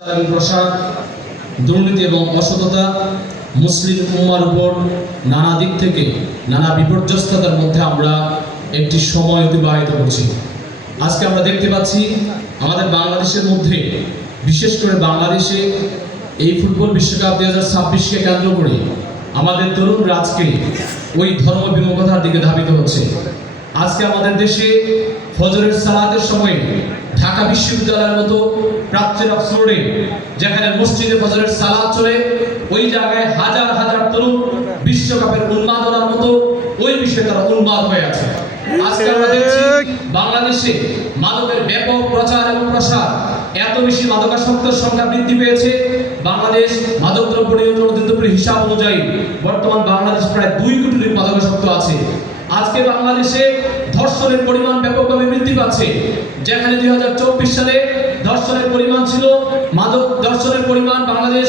প্রসার, দুর্নীতি এবং অসততা মুসলিম উম্মার উপর নানা দিক থেকে নানা বিপর্যস্ততার মধ্যে আমরা একটি সময় অতিবাহিত করছি। আজকে আমরা দেখতে পাচ্ছি আমাদের বাংলাদেশের মধ্যে, বিশেষ করে বাংলাদেশে এই ফুটবল বিশ্বকাপ 2026কে কেন্দ্র করে আমাদের তরুণরা আজকে ওই ধর্ম বিমুখতার দিকে ধাবিত হচ্ছে। আজকে আমাদের দেশে ফজরের সালাতের সময় ঢাকা বিশ্ববিদ্যালয়ের মতো প্রাচ্যের অক্সফোর্ডে যেখানে মসজিদে ফজরের সালাত চলে, ওই জায়গায় হাজার হাজার তরুণ বিশ্বকাপের উন্মাদনার মতো ওই বিষয়ে তারা উন্মাদ হয়ে আছে। আজকে আমরা দেখছি বাংলাদেশে মাদকের ব্যাপক প্রচার এবং প্রসার, এত বেশি মাদকাসক্তের সংখ্যা বৃদ্ধি পেয়েছে। বাংলাদেশ মাদকদ্রব্য নিয়ন্ত্রণ অধিদপ্তরের হিসাব অনুযায়ী বর্তমান বাংলাদেশ প্রায় 2 কোটি মাদকাসক্ত আছে। আজকে বাংলাদেশে ধর্ষণের পরিমাণ ব্যাপকভাবে বৃদ্ধি পাচ্ছে। যেখানে 2024 সালে ধর্ষণের পরিমাণ ছিল, মাদক ধর্ষণের পরিমাণ বাংলাদেশ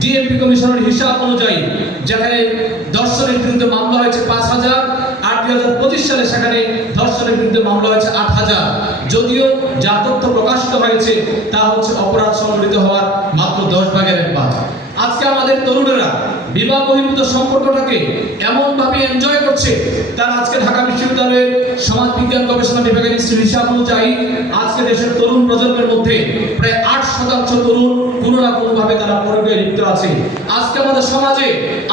ডিএমপি কমিশনের হিসাব অনুযায়ী যেখানে ধর্ষণের বিরুদ্ধে মামলা হয়েছে 5000, আর 2025 সালে সেখানে ধর্ষণের বিরুদ্ধে মামলা হয়েছে 8000। যদিও যা তথ্য প্রকাশিত হয়েছে তা হচ্ছে অপরাধ সংঘটিত হওয়ার মাত্র 10 ভাগের 1 ভাগ। আজকে আমাদের তরুণেরা বিবাহ বহির্ভূত সম্পর্কটাকে এমন ভাবে এনজয় করছে, তার আজকে ঢাকা বিশ্ববিদ্যালয়ের সমাজ বিজ্ঞান গবেষণা বিভাগের হিসাব অনুযায়ী আজকে দেশের তরুণ প্রজন্মের মধ্যে প্রায় 8% তরুণ কোনো না কোনো ভাবে তারা পরকীয়ায় লিপ্ত আছে। আজকে আমাদের সমাজে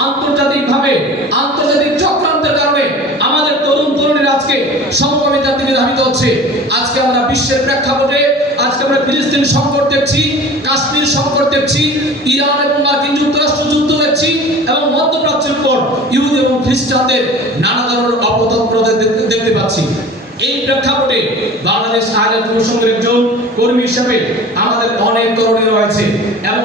আন্তর্জাতিকভাবে আন্তর্জাতিক চক্রান্তের কারণে আমাদের তরুণ তরুণীরা আজকে সমকামিতার দিকে ধাবিত হচ্ছে। আজকে আমরা বিশ্বের প্রেক্ষাপটে আজকে আমরা ফিলিস্তিন সংকট দেখছি, কাশ্মীর সংকট দেখছি, ইরান এবং মার্কিন যুক্তরাষ্ট্র যুদ্ধ দেখছি, এবং মধ্যপ্রাচ্যের উপর ইহুদি এবং খ্রিস্টানদের নানা ধরনের অপতৎপর দেখতে পাচ্ছি। এই প্রেক্ষাপটে বাংলাদেশ আইন যুব সংঘের একজন কর্মী হিসেবে আমাদের অনেক করণীয় রয়েছে, এবং